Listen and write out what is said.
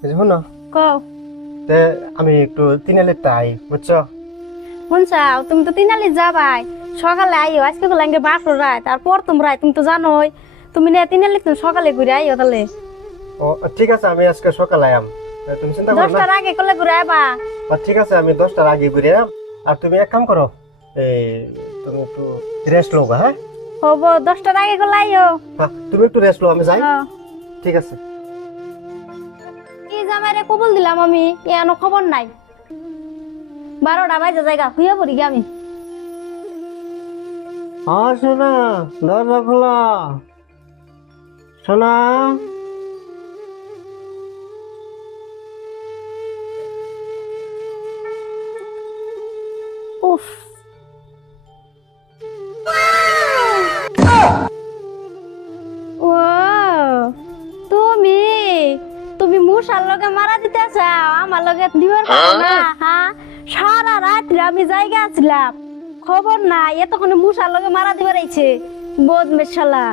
শোনো, কও তে আমি একটু তিনালি তাই বুঝছো? শুনছাও তুমি তো তিনালি যাবাই সকালে আইও আজকে তো লাগে বাসর রায় তারপর তোমরা তুমি তো জানোই তুমি না তিনালি তুমি সকালে ঘুরে আইও তাহলে ও ঠিক আছে, আমি আজকে সকালে আম। তুমি চিন্তা করো না। 10টার আগে করলে ঘুরে আইবা। ঠিক আছে, আমি 10টার আগে ঘুরে আম। আর তুমি এক কাম করো, এই তুমি একটু রেস্ট লো গা, হ্যাঁ? হবো 10টার আগে করলে আইও। হ্যাঁ, তুমি একটু রেস্ট লো, আমি যাই। হ্যাঁ। ঠিক আছে। কি জামাইরে কবুল দিলাম আমি এনো খবর নাই 12টা বাজে জায়গা হুইয়া পড়ি গে আমি। হ্যাঁ সোনা, দরজা খোলা। সোনা, উফ ও তুমি তুমি মশার লগে মারা দিতে চাও আমার লগে দিবার পারো না হ্যাঁ সারা রাত্রি আমি জায়গা আছিলাম খবর নাই এতক্ষণে মশার লগে মারা দিবার আইছে বদমেশ শালা।